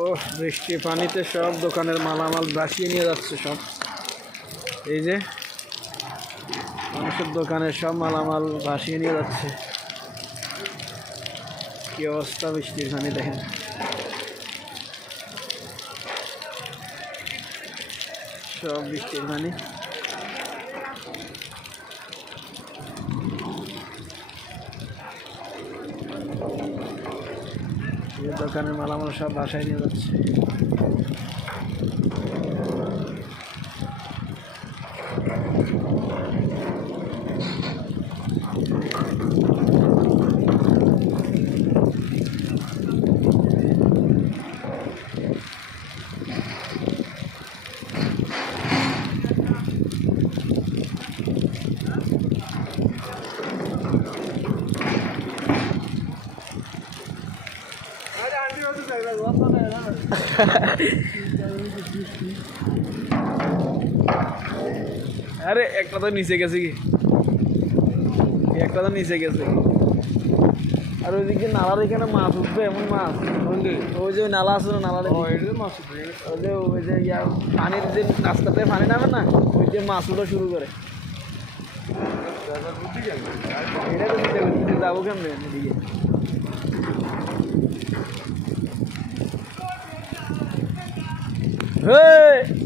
ও বৃষ্টি পানিতে সব দোকানের মালামাল ভাসিয়ে নিয়ে যাচ্ছে সব। এই যে মানুষের দোকানের সব মালামাল ভাসিয়ে নিয়ে যাচ্ছে। কি অবস্থা বৃষ্টির পানি দেখেন। সব বৃষ্টির পানি। দোকানের মালামাল সব বাসায় নিয়ে যাচ্ছে। আরে একটা তো নিচে গেছে কি, একটা তো নিচে গেছে। আর ওইদিকে নালার এখানে মাছ উঠবে, এমন মাছ ওই যে নালা আছে না, নালার মাছ উঠবে। ওই যে পানির যে রাস্তাতে পানি নামে না, ওই যে মাছ উঠা শুরু করে। এটা তো যাবো কেমন এদিকে। Hey!